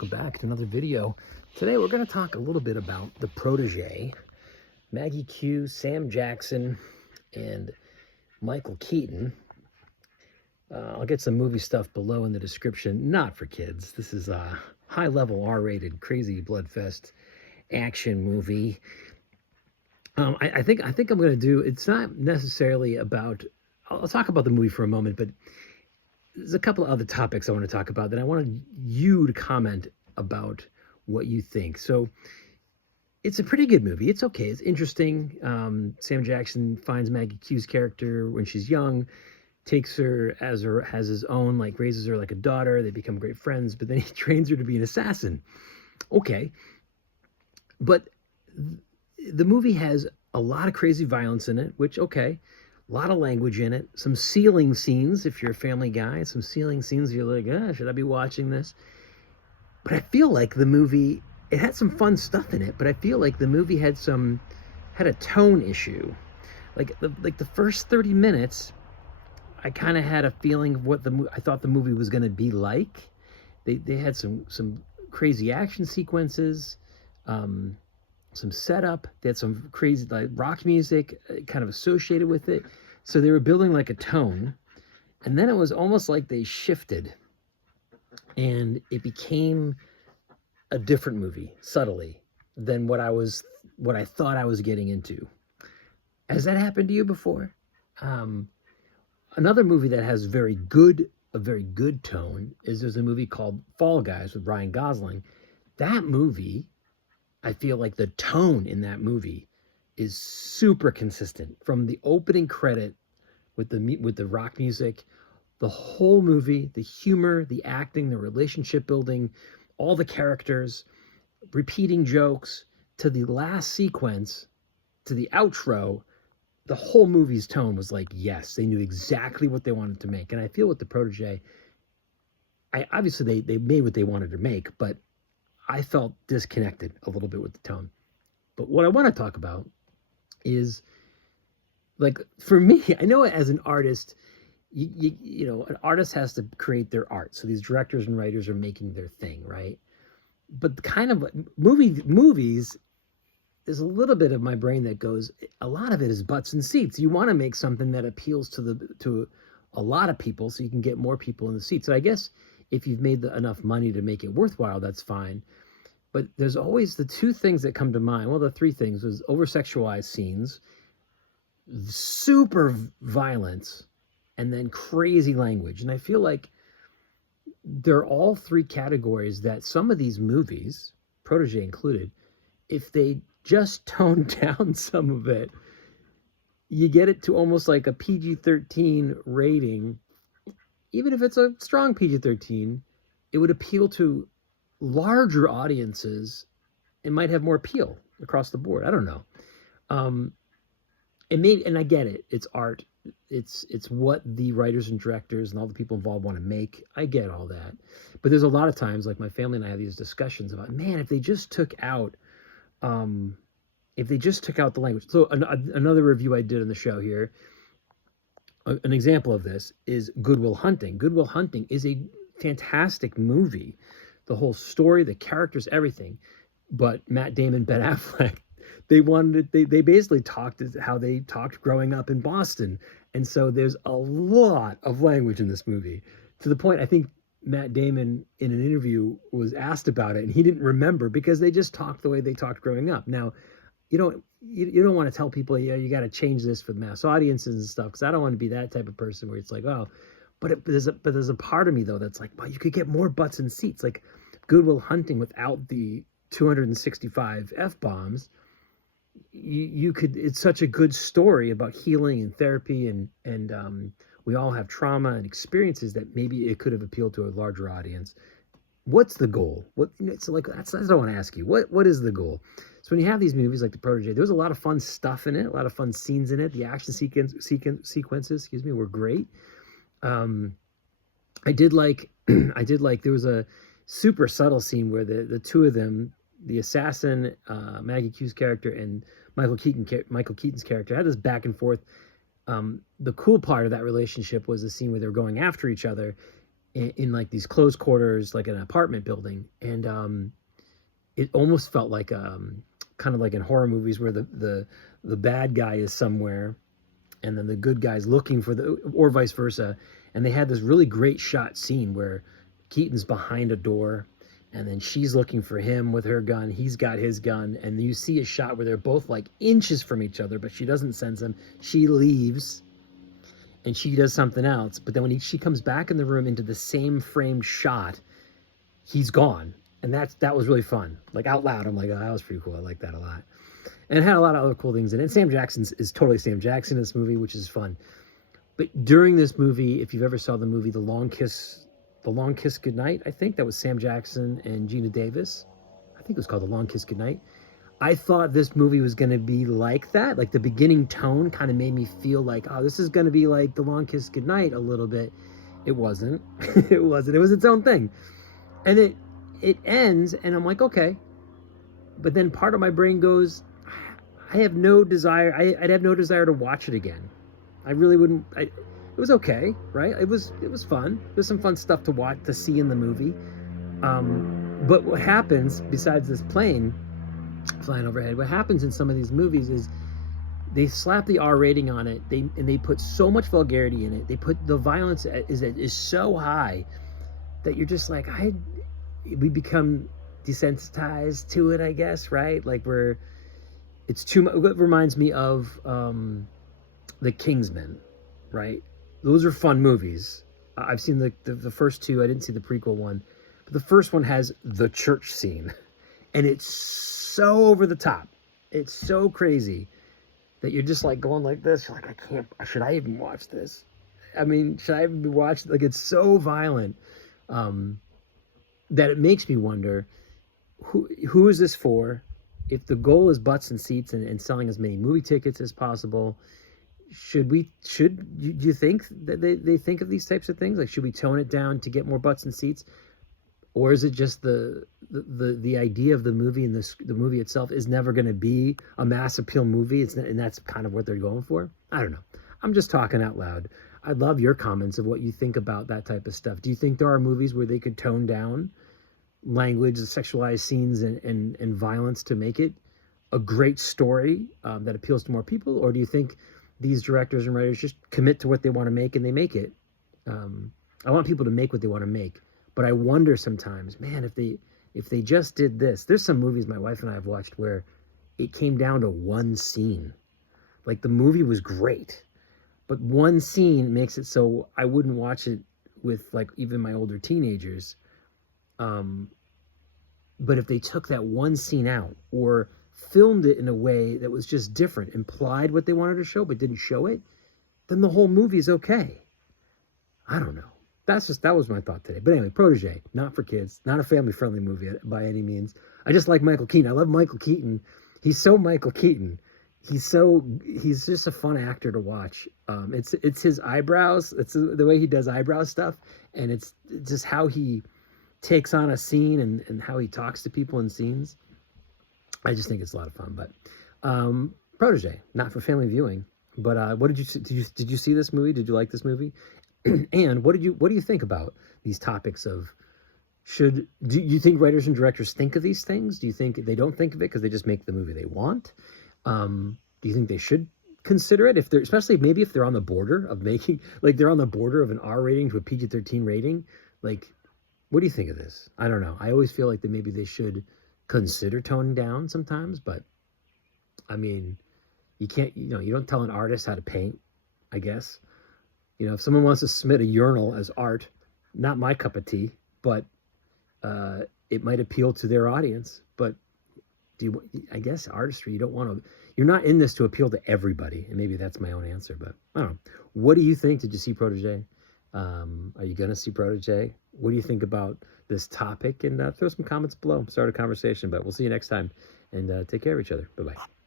Welcome back to another video. Today we're going to talk a little bit about the Protégé, Maggie Q, Sam Jackson, and Michael Keaton. I'll get some movie stuff below in the description. Not for kids. This is a high-level R-rated, crazy bloodfest action movie. I think I'm going to do. It's not necessarily about. I'll talk about the movie for a moment, but there's a couple of other topics I want to talk about that I wanted you to comment about what you think. So it's a pretty good movie. It's okay. It's interesting. Sam Jackson finds Maggie Q's character when she's young, takes her as his own, like raises her like a daughter. They become great friends, but then he trains her to be an assassin. Okay. But the movie has a lot of crazy violence in it, which, okay. A lot of language in it, some sealing scenes, if you're a family guy, some sealing scenes, you're like, should I be watching this? But I feel like the movie, it had some fun stuff in it, but I feel like the movie had a tone issue. Like the first 30 minutes, I kind of had a feeling of what I thought the movie was going to be like. They had some crazy action sequences, some setup. They had some crazy like rock music kind of associated with it. So they were building like a tone. And then it was almost like they shifted and it became a different movie subtly than what I thought I was getting into. Has that happened to you before? Another movie that has a very good tone is there's a movie called Fall Guys with Ryan Gosling. That movie, I feel like the tone in that movie is super consistent from the opening credit with the rock music, the whole movie, the humor, the acting, the relationship building, all the characters, repeating jokes, to the last sequence, to the outro. The whole movie's tone was like, yes, they knew exactly what they wanted to make. And I feel with the Protégé, obviously they made what they wanted to make, but I felt disconnected a little bit with the tone. But what I want to talk about is, like, for me, I know as an artist, you know, an artist has to create their art. So these directors and writers are making their thing, right? But kind of movies, there's a little bit of my brain that goes, a lot of it is butts and seats. You want to make something that appeals to a lot of people so you can get more people in the seat. So I guess if you've made enough money to make it worthwhile, that's fine. But there's always the two things that come to mind. Well, the three things was over-sexualized scenes, super violence, and then crazy language. And I feel like they're all three categories that some of these movies, Protégé included, if they just tone down some of it, you get it to almost like a PG-13 rating. Even if it's a strong PG-13, it would appeal to larger audiences. It might have more appeal across the board. I don't know. And I get it. It's art. It's what the writers and directors and all the people involved want to make. I get all that. But there's a lot of times, like my family and I have these discussions about, man, if they just took out the language. So another review I did on the show here, an example of this is Good Will Hunting. Good Will Hunting is a fantastic movie. The whole story, the characters, everything. But Matt Damon, Ben Affleck, they basically talked how they talked growing up in Boston. And so there's a lot of language in this movie, to the point I think Matt Damon in an interview was asked about it and he didn't remember because they just talked the way they talked growing up. Now, you don't want to tell people, yeah, you got to change this for the mass audiences and stuff, because I don't want to be that type of person where it's like, oh, but there's a part of me though that's like, well, you could get more butts and seats. Like Good Will Hunting without the 265 F-bombs, you could, it's such a good story about healing and therapy and we all have trauma and experiences that maybe it could have appealed to a larger audience. What's the goal? It's like, that's what I want to ask you. What is the goal? So when you have these movies like The Protégé, there's a lot of fun stuff in it, a lot of fun scenes in it. The action sequences, were great. I did like there was a super subtle scene where the two of them, the assassin, Maggie Q's character, and Michael Keaton's character, had this back and forth. The cool part of that relationship was the scene where they were going after each other, in like these close quarters, like an apartment building. And it almost felt like kind of like in horror movies where the bad guy is somewhere and then the good guy's looking for the, or vice versa. And they had this really great shot scene where Keaton's behind a door and then she's looking for him with her gun. He's got his gun. And you see a shot where they're both like inches from each other, but she doesn't sense him. She leaves and she does something else. But then when she comes back in the room into the same framed shot, he's gone. And that was really fun. Like out loud, I'm like, oh, that was pretty cool. I like that a lot. And it had a lot of other cool things in it. Sam Jackson is totally Sam Jackson in this movie, which is fun. But during this movie, if you've ever saw the movie The Long Kiss Goodnight, I think that was Sam Jackson and Gina Davis. I think it was called The Long Kiss Goodnight. I thought this movie was going to be like that. Like the beginning tone kind of made me feel like, oh, this is going to be like The Long Kiss Goodnight a little bit. It wasn't. It wasn't. It was its own thing. And it ends, and I'm like, okay. But then part of my brain goes, I have no desire. I'd have no desire to watch it again. I really wouldn't. It was okay, right? It was fun. There's some fun stuff to watch, to see in the movie. But what happens besides this plane flying overhead? What happens in some of these movies is they slap the R rating on it. They put so much vulgarity in it. They put the violence is so high that you're just like, we become desensitized to it, I guess, right? Like it's too much. It reminds me of The Kingsman, right? Those are fun movies. I've seen the first two. I didn't see the prequel one, but the first one has the church scene, and it's so over the top. It's so crazy that you're just like going like this. You're like, I can't. Should I even watch this? I mean, should I even be watching? Like, it's so violent that it makes me wonder, who is this for? If the goal is butts and seats and selling as many movie tickets as possible, do you think that they think of these types of things? Like, should we tone it down to get more butts and seats? Or is it just the idea of the movie and the movie itself is never going to be a mass appeal movie? And that's kind of what they're going for? I don't know. I'm just talking out loud. I'd love your comments of what you think about that type of stuff. Do you think there are movies where they could tone down language, sexualized scenes, and violence to make it a great story that appeals to more people? Or do you think these directors and writers just commit to what they want to make and they make it? I want people to make what they want to make, but I wonder sometimes, man, if they just did this. There's some movies my wife and I have watched where it came down to one scene. Like, the movie was great, but one scene makes it so I wouldn't watch it with, like, even my older teenagers. But if they took that one scene out or filmed it in a way that was just different, implied what they wanted to show but didn't show it, then the whole movie is okay. I don't know. That was my thought today. But anyway, Protégé, not for kids, not a family-friendly movie by any means. I just like Michael Keaton. I love Michael Keaton. He's so Michael Keaton. He's just a fun actor to watch. It's his eyebrows. It's the way he does eyebrow stuff, and it's just how he takes on a scene and how he talks to people in scenes. I just think it's a lot of fun. But Protégé, not for family viewing. But what did you see? Did you see this movie? Did you like this movie? And what do you think about these topics of do you think writers and directors think of these things? Do you think they don't think of it because they just make the movie they want? Do you think they should consider it especially maybe if they're on the border of making, like, they're on the border of an R rating to a PG-13 rating? Like, what do you think of this? I don't know. I always feel like that maybe they should consider toning down sometimes, but I mean, you can't, you don't tell an artist how to paint, I guess. If someone wants to submit a urinal as art, not my cup of tea, but it might appeal to their audience. But I guess artistry, you're not in this to appeal to everybody. And maybe that's my own answer, but I don't know. What do you think? Did you see Protégé? Are you going to see Protégé? What do you think about this topic? And throw some comments below. Start a conversation, but we'll see you next time. And take care of each other. Bye-bye.